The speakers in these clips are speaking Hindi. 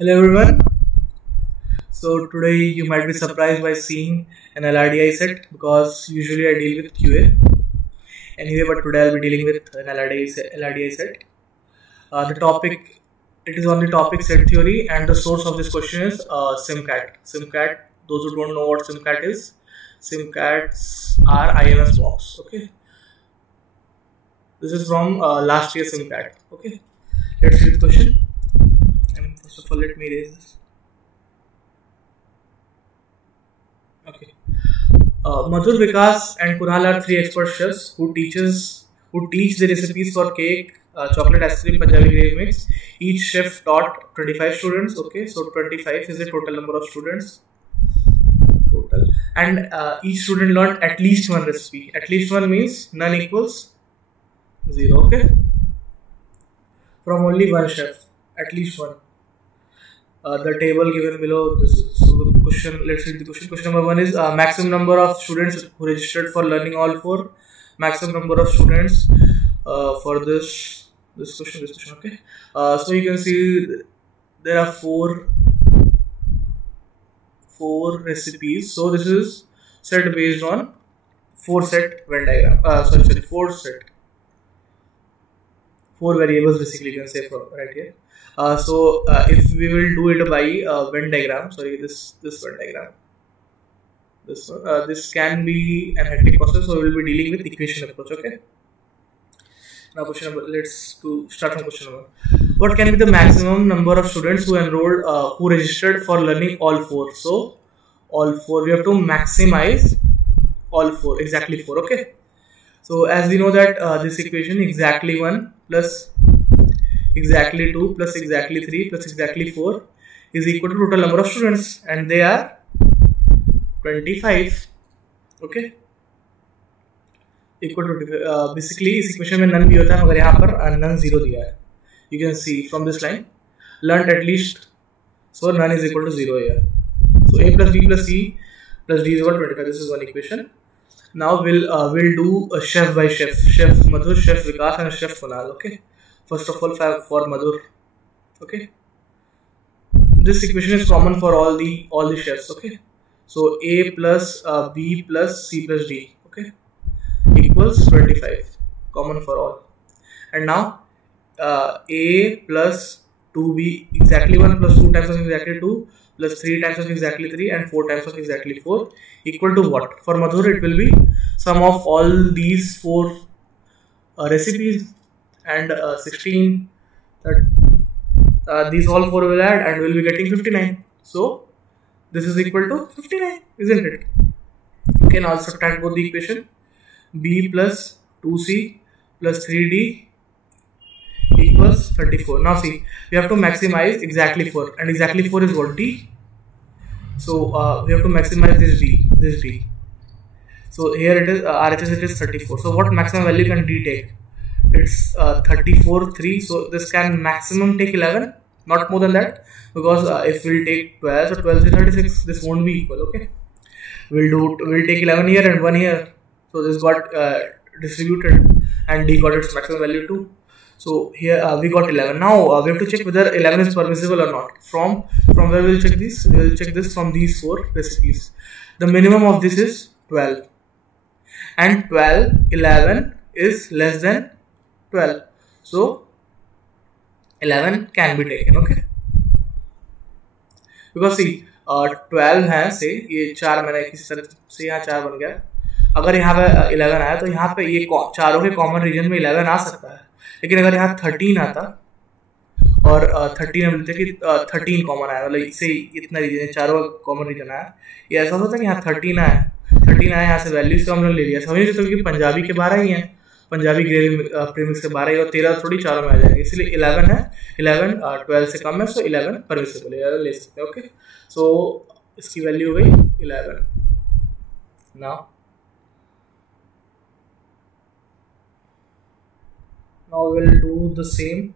Hello everyone. So today you might be surprised by seeing an LRDI set because usually I deal with QA. Anyway, but today I'll be dealing with an LRDI set. The topic, it is on the topic set theory, and the source of this question is SimCat. SimCat, those who don't know what SimCat is, SimCats are IMS box. Okay, this is from last year SimCat. Okay, let's read the question. And first of all, let me erase this. Okay. Madhur, Vikas, and Kunal are three expert chefs who teach the recipes for cake, chocolate ice cream, Punjabi gravy mix. Each chef taught 25 students. Okay, so 25 is the total number of students. Total, and each student learned at least one recipe. At least one means none equals 0. Okay, from only one chef, at least one. The table given below. This is so the question. Let's read the question. Question number 1 is maximum number of students who registered for learning all four. Maximum number of students for this question. Okay. So you can see there are four recipes. So this is set based on 4 set Venn diagram. Four variables basically you can say for right here. So if we will do it by Venn diagram, this Venn diagram, this one, this can be an hectic process, so we will be dealing with equation approach. Okay. Now question number, start from question number. What can be the maximum number of students who enrolled, who registered for learning all four? So all four, we have to maximize all four, exactly 4. Okay. So as we know that this equation, exactly 1 plus exactly 2 plus exactly 3 plus exactly 4 is equal to total number of students, and they are 25. Okay, equal to basically इस equation में none भी होता है, मगर यहाँ पर none 0 दिया है. You can see from this line, learned at least, so none is equal to 0 here. So a plus b plus c plus d is equal to 25. This is one equation. Now we'll do a chef by chef. Chef Madhur, Chef Vikas, and Chef Kunal. Okay. First of all, for Madhur. Okay. This equation is common for all the chefs. Okay. So a plus b plus c plus d. Okay. Equals 25. Common for all. And now a plus 2b exactly 1 plus 2 times of exactly 2 plus 3 times of exactly 3 and 4 times of exactly 4 equal to what? For Madhur it will be sum of all these 4 recipes and 16. These all 4 will add and we'll be getting 59. So this is equal to 59, isn't it? Okay, now subtract both the equation. B plus 2c plus 3d equals 34. Now see, we have to maximize exactly 4, and exactly 4 is what? D. So we have to maximize this D. So here it is, RHS it is 34. So what maximum value can D take? It's 34, 3. So this can maximum take 11, not more than that, because if we'll take 12, so 12 is 36, this won't be equal. Okay, we'll take 11 here and 1 here. So this got distributed, and D got its maximum value too. So here we got 11. Now we have to check whether 11 is permissible or not. From where we'll check this? We'll check this from these 4 recipes. The minimum of this is 12, and 11 is less than 12. So 11 can be taken. Okay, because see 12 है से ये 4 मैंने किसी तरह से यहाँ 4 बन गया. अगर यहाँ पे 11 आया तो यहाँ पे ये चारों के कॉमन रीजन में 11 आ सकता है, लेकिन अगर यहाँ 13 आता और 13 हम लेते कि 13 कॉमन आया, मतलब इससे इतना रीजन है, चारों कॉमन रीजन आया, ये ऐसा होता है कि यहाँ 13 आया यहाँ से वैल्यूज तो हमने ले लिया. समझ लीजिए क्योंकि पंजाबी के 12 ही हैं, पंजाबी ग्रेवी प्रीमिक्स के 12 ही, और 13 थोड़ी चारों में आ जाएंगे, इसलिए 11 है. 11 12 से कम है, सो 11 परमिसिबल है, ले सकते हैं. ओके, सो इसकी वैल्यू हो गई 11. Now we'll do the same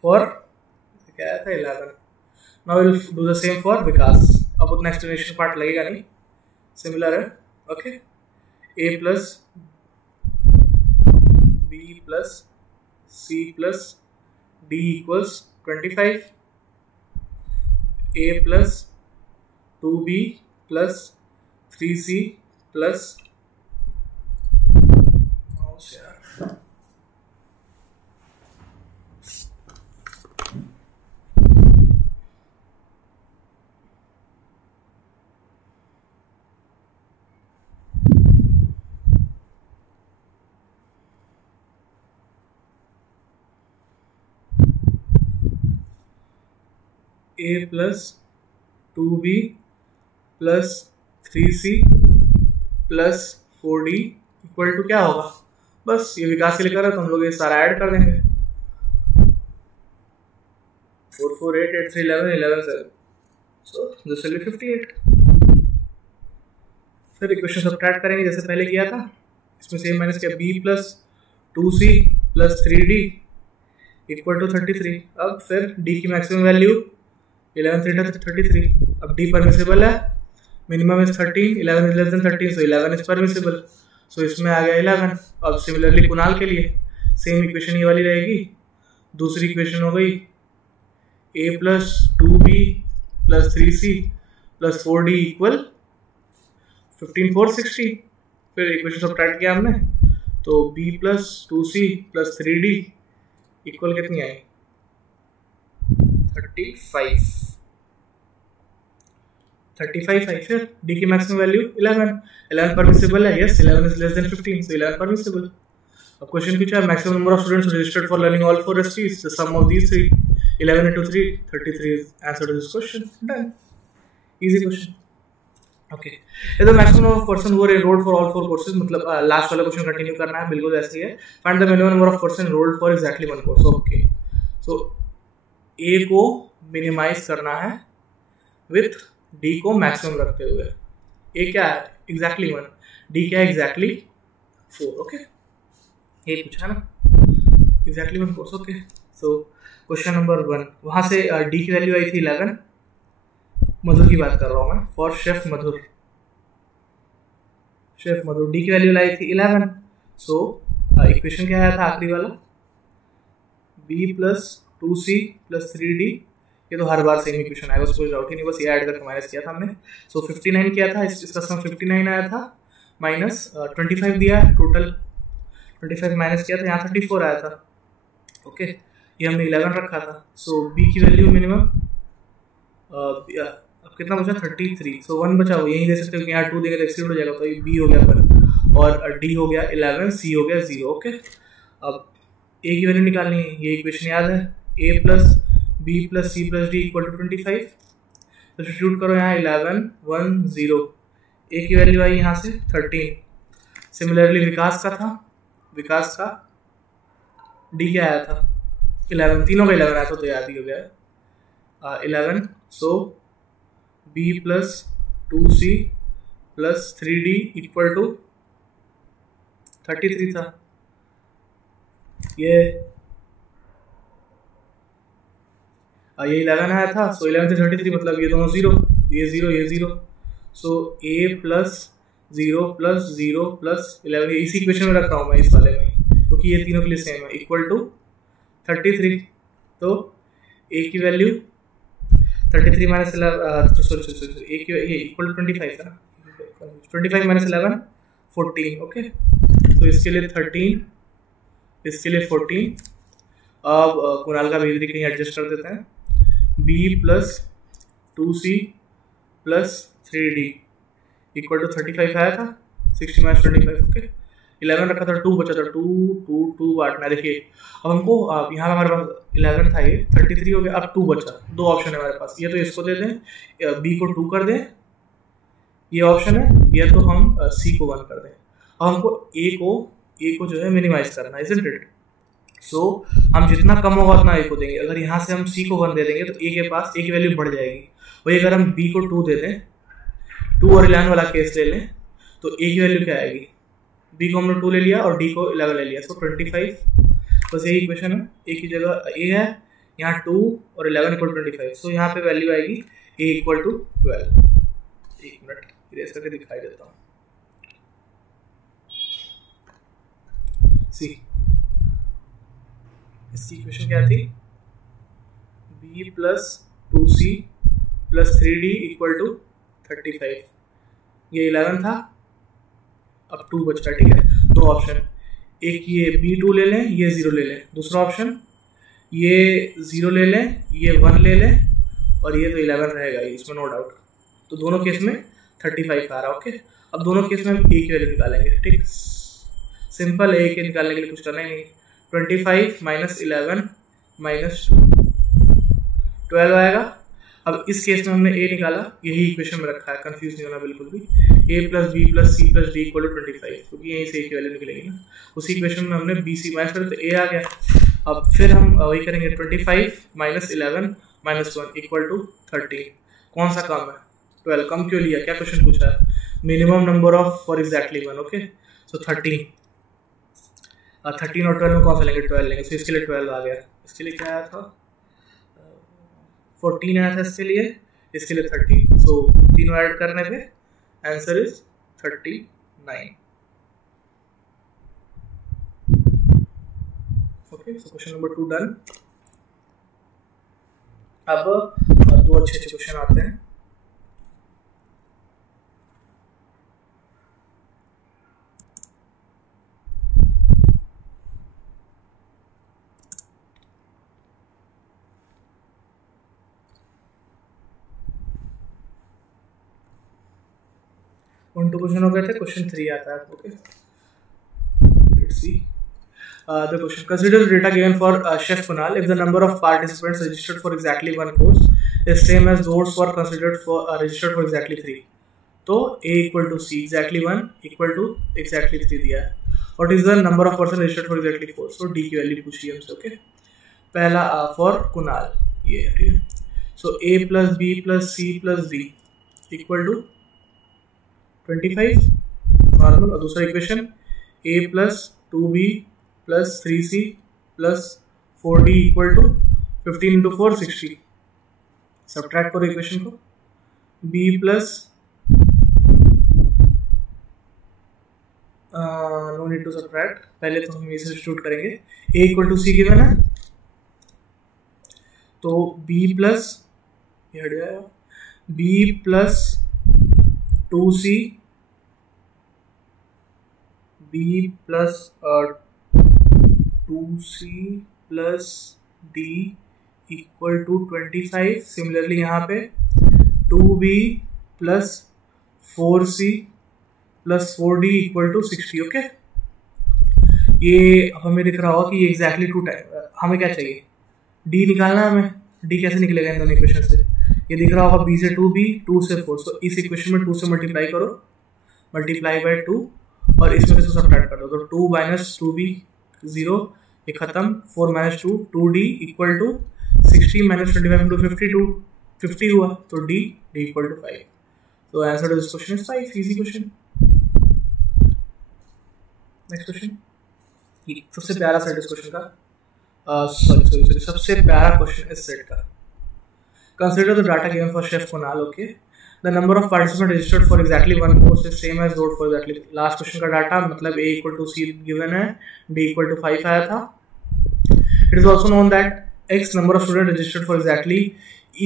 for 11. Now we'll do the same for Vikas. अब उतना explanation part लगेगा नहीं, similar है. Okay, a plus b plus c plus d equals 25. a plus 2b plus 3c plus a plus 2b plus 3c plus 4d equal to क्या होगा? बस ये विकास के लिए कर रहा है तो हम लोग ये सारा ऐड कर देंगे। 4 4 8 8 3 11 11 7, सो दिस विल बी 58। फिर इक्वेशन सब्ट्रैक्ट करेंगे जैसे पहले किया था, इसमें सेम माइनस किया, b plus 2c plus 3d equal to 33। अब फिर d की मैक्सिमम वैल्यू 11 3 33। अब d परमिसिबल है, minimum is 13, 11 is less than 13, so 11 is permissible, so इसमें आ गया 11। अब सिमिलरली कुणाल के लिए सेम इक्वेशन ये वाली रहेगी। दूसरी इक्वेशन हो गई a plus 2b plus 3c plus 4d equal 15 4 60। फिर इक्वेशन सब्ट्रैक्ट किया हमने तो b plus 2c plus 3d equal कितनी आई? 35 आई। फिर d की मैक्सिमम वैल्यू 11 परमिसिबल है, yes 11 is less then 15, so 11 permissible. अब क्वेश्चन पूछा है maximum number of students registered for learning all 4 recipes, the sum of these three, 11 into 3 33 is answer to this question. Done, easy question. Okay, the maximum number of person who are enrolled for all 4 courses, मतलब लास्ट वाला क्वेश्चन कंटिन्यू करना है, बिल्कुल ऐसे ही है। Find the minimum number of person enrolled for exactly 1 course. Okay, so a को मिनिमाइज करना है विथ d को मैक्सिमम रखते हुए। a क्या है? एग्जैक्टली 1, d क्या है? एग्जैक्टली 4। ओके, ये पूछा ना, exactly 1 course. Okay, so question number 1, वहाँ से d की वैल्यू आई थी 11, मधुर की बात कर रहा हूँ मैं, फॉर शेफ मधुर, d की वैल्यू लाई थी 11। सो इक्वेशन क्या आया था आखिरी वाला? b plus 2c plus 3d, ये तो हर बार सेम इक्वेशन आएगा, उसको डाउट ही नहीं, बस ये ऐड करके माइनस किया था हमने। सो 59 किया था, इसका सम 59 आया था, माइनस 25 दिया है, टोटल 25 माइनस किया था, यहाँ 34 आया था। ओके, ये हमने 11 रखा था। सो b की वैल्यू मिनिमम अब कितना बचा? 33। सो 1 बचा, वो यही दे सकते हो कि यहाँ 2 देंगे तो एक्सीड हो जाएगा, तो ये b हो गया 1 और d हो गया 11, c हो गया 0। ओके, अब a की वैल्यू निकालनी है, ये इक्वेशन याद है, a plus b plus c plus d equal to 25। Substitute करो यहाँ 11 1 0, a की वैल्यू आई यहाँ से 13। सिमिलरली विकास का था, विकास का d क्या आया था? 11, तीनों का 11 आया था, तो याद ही हो गया 11। So b plus 2c plus 3d equal to 33 था। ये 11 आया था, सो 11 से 33 मतलब ये दोनों 0, ये 0 ये 0। सो a प्लस 0 प्लस 0 प्लस 11, इसी इक्वेशन में रख रहा हूँ मैं इस वाले में, क्योंकि ये तीनों के लिए सेम है, इक्वल टू 33। तो a की वैल्यू 33 माइनस 11, सॉरी a की ये इक्वल टू 25 था, 25 माइनस 11 14। ओके, तो इसके लिए 13, इसके लिए 14। अब कुणाल का भी कहीं एडजस्ट कर देते हैं, b plus 2c plus 3d equal to 35 आया था, 60 माइनस 25। ओके, 11 रखा था, 2 बचा था, 2 बांटना। देखिए अब हमको यहाँ हमारे पास 11 था, ये 33 हो गया, अब 2 बचा, 2 ऑप्शन है हमारे पास, ये तो इसको दे दें, b को 2 कर दें, ये ऑप्शन है, या तो हम c को 1 कर दें। अब हमको a को जो है मिनिमाइज करना है, इजंट इट? सो हम जितना कम होगा उतना a को देंगे। अगर यहाँ से हम c को 1 दे देंगे तो a के पास a की वैल्यू बढ़ जाएगी। वही अगर हम b को 2 दे दें, 2 और 11 वाला केस ले लें, तो a की वैल्यू क्या आएगी? b को हमने 2 ले लिया और d को 11 ले लिया, सो 25। बस यही इक्वेशन है, a की जगह a है, यहाँ 2 और 11 इक्वल 25, सो यहाँ पे वैल्यू आएगी a इक्वल टू 12। एक मिनट इरेज करके दिखाई देता हूँ। सी इसकी इक्वेशन क्या थी? b plus 2c plus 3D equal to 35। ये 11 था, अब 2 बचता, ठीक है। दो ऑप्शन, एक ये B2 ले लें, ये 0 ले लें। दूसरा ऑप्शन ये 0 ले लें, ये 1 ले लें, और ये तो 11 रहेगा इसमें, नो डाउट। तो दोनों केस में 35 आ रहा है, ओके। अब दोनों केस में हम ए की वैल्यू निकालेंगे, ठीक। सिंपल, ए के निकालने के लिए कुछ करना ही नहीं। 25 माइनस 11 माइनस 12 आएगा। अब इस केस में हमने ए निकाला, यही इक्वेशन में रखा है, कंफ्यूज नहीं होना बिल्कुल भी। a plus B plus C plus D equal to 25, क्योंकि यहीं से ए की वैल्यू निकलेगी ना। उसी इक्वेशन में हमने बी सी माइनस करें तो ए आ गया। अब फिर हम वही करेंगे, 25 माइनस 11 माइनस 1 इक्वल टू 13। कौन सा कम है? 12। कम क्यों लिया? क्या क्वेश्चन पूछा है? Minimum number of for exactly 1, okay. So 13 और 12 में कौन सा लेंगे? 12 लेंगे। सो इसके लिए 12 आ गया। इसके लिए क्या आया था? 14 आया था इसके लिए, इसके लिए 30। सो तीनों ऐड करने पे answer is 39। Okay, so question number 2 done. अब दो अच्छे क्वेश्चन आते हैं। वन टू क्वेश्चन हो गए थे, क्वेश्चन 3 आता है, okay. Let's see the question. Consider the data given for Chef Kunal. If the number of participants registered for exactly one course is same as those for considered for registered for exactly 3, तो A equal to C, exactly 1 equal to exactly 3 दिया है। What is the number of person registered for exactly 4? So D की वैल्यू पूछी है हमसे, ओके। पहला for Kunal, ये ठीक है। So A plus B plus C plus D equal to 25 normal. और दूसरा equation A plus 2B plus 3C plus 4D equal to 15 into 4 60। Subtract करो इक्वेशन को। B plus no need to subtract, पहले तो हम ये सब्स्टिट्यूट करेंगे। A equal to C given है, तो B प्लस ये हट जाएगा, B plus 2C, B plus 2C plus D equal to 25। Similarly यहाँ पे 2B plus 4C plus 4D equal to 60, okay. ये हमें दिख रहा होगा कि ये एग्जैक्टली 2 टाइम, हमें क्या चाहिए? D निकालना है हमें। D कैसे निकलेगा इन दोनों इक्वेशन से? ये दिख रहा होगा B से 2B, 2 से 4। सो इस इक्वेशन में 2 से मल्टीप्लाई करो, मल्टीप्लाई बाय 2, और इसमें से सब्ट्रैक्ट कर दो। तो 2 माइनस 2B 0, ये खत्म। 4 minus 2 2D equal to 60 minus 25 into 50 हुआ, तो D इक्वल टू 5। तो answer to this question is 5। Easy question. Next question, सबसे प्यारा सेट इस क्वेश्चन का, सॉरी सबसे प्यारा क्वेश्चन इस सेट का। Consider the data given for chef Kunal, okay. The number of participants registered for exactly one course is same as those for exactly last question का डाटा, मतलब A equal to C given है, D equal to 5 आया था। It is also known that X number of students registered for exactly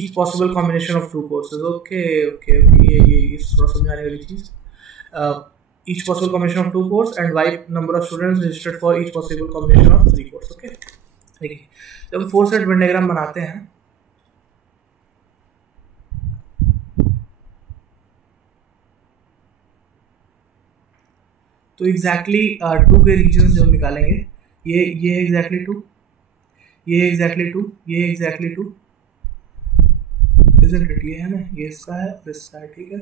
each possible combination of two courses. Okay, ये थोड़ा समझाने वाली चीज। Each possible combination of two courses and Y number of students registered for each possible combination of 3 courses. Okay, देखिए जब हम 4 सेट वेन डायग्राम बनाते हैं तो एग्जैक्टली 2 के रीजन जो हम निकालेंगे, ये एग्जैक्टली 2, ये एग्जैक्टली 2, ये एग्जैक्टली 2, इजंट इट? ये है ना, ये इसका है और इसका है, ठीक है।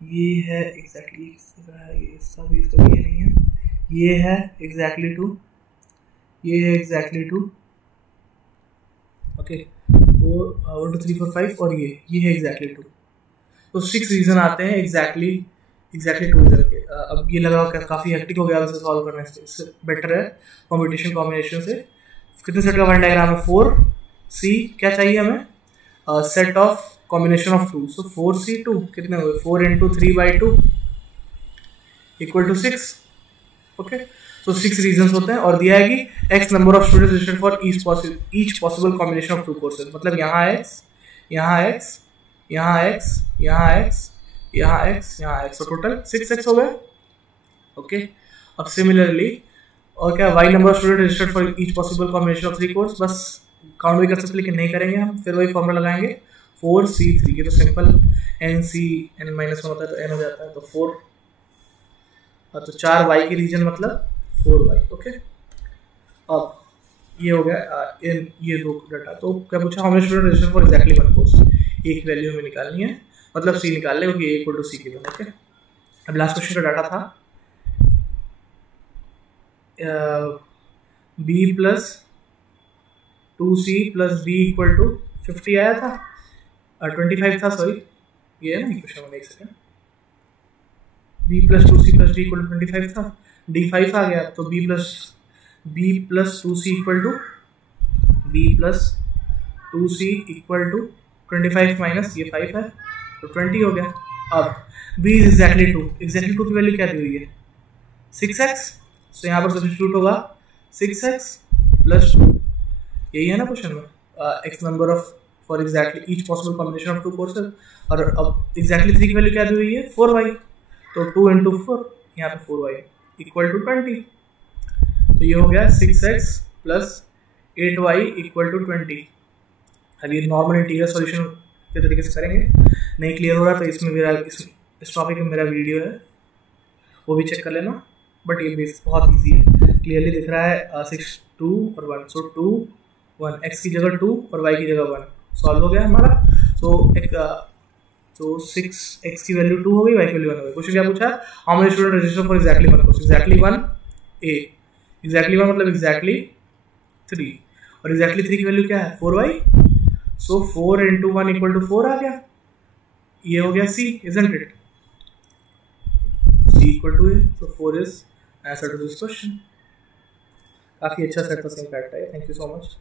ये है एग्जैक्टली इसका है, ये इसका भी, इसका भी ये नहीं है। ये है एग्जैक्टली 2, ये है एग्जैक्टली 2, ओके। 1 2 3 4 5 और ये है एग्जैक्टली 2। तो 6 रीजन आते हैं एग्जैक्टली 2 रीजन के। अब ये लगा काफ़ी हेक्टिक हो गया वैसे सॉल्व करने से, इससे बेटर है कॉम्पिटिशन कॉम्बिनेशन से। कितने सेट का वन डायग्राम है? 4C, क्या चाहिए हमें? Set of combination of 2। So 4C 2 कितने हुए? 4 into 3/2 equal to 6, okay. So 6 region होते हैं और दिया है कि X number of students registered for each possible combination of 2 courses. मतलब यहाँ X यहाँ x, यहाँ x, यहाँ x, यहाँ x, तो टोटल 6x हो गया। ओके, अब सिमिलरली और क्या, y number of student registered for each possible combination of 3 course, बस काउंट भी कर सकते लेकिन नहीं करेंगे हम, फिर वही फॉर्मूला लगाएंगे 4C3, ये तो सिंपल NC n माइनस 1 होता है तो n हो जाता है, तो 4, तो 4y की रीजन मतलब 4y। ओके, अब ये हो गया ये दो डाटा। तो क्या पूछा, how many student register for exactly one course, एक वैल्यू हमें निकालनी है, मतलब C निकाल ले क्योंकि A इक्वल टू C की वन। ओके, अब लास्ट क्वेश्चन का डाटा था B plus 2C plus D equal to 50 आया था, 25 था, सॉरी ये है ना इक्वेशन में, देख सकते हैं B plus 2C plus D equal to 25 था, D 5 आ गया, तो B plus 2C equal to 25 minus ये 5 है तो 20 हो गया। अब B इज एग्जैक्टली 2 की वैल्यू क्या दी हुई है 6x, तो यहाँ पर सब्स्टिट्यूट होगा 6x प्लस 2, यही है ना क्वेश्चन में, x number of for exactly each possible combination of 2 courses, और अब एग्जैक्टली 3 की वैल्यू क्या दी हुई है 4y, तो 2 इंटू 4, यहाँ पे 4y इक्वल टू 20, तो ये हो गया 6x plus 8y equal to 20। अब ये नॉर्मल इंटीग्रल सॉल्यूशन के तरीके से करेंगे, नहीं क्लियर हो रहा तो इसमें मेरा इस टॉपिक में मेरा वीडियो है, वो भी चेक कर लेना, बट ये बेस बहुत इजी है, क्लियरली दिख रहा है 6 2 और 1, सो 2 1, x की जगह 2 और y की जगह 1, सॉल्व हो गया हमारा। तो 6x की वैल्यू 2 हो गई, y की वैल्यू 1 हो गई। क्वेश्चन क्या पूछा, how many student register for exactly one course, exactly 1 A, exactly 1 मतलब एग्जैक्टली 3, और एग्जैक्टली 3 की वैल्यू क्या है 4y, so 4 into 1 equal to 4 आ गया, ये हो गया C, isn't it? C equal to A, so 4 is answer to this question। काफी अच्छा सेट था, सेम फैक्ट है। Thank you so much.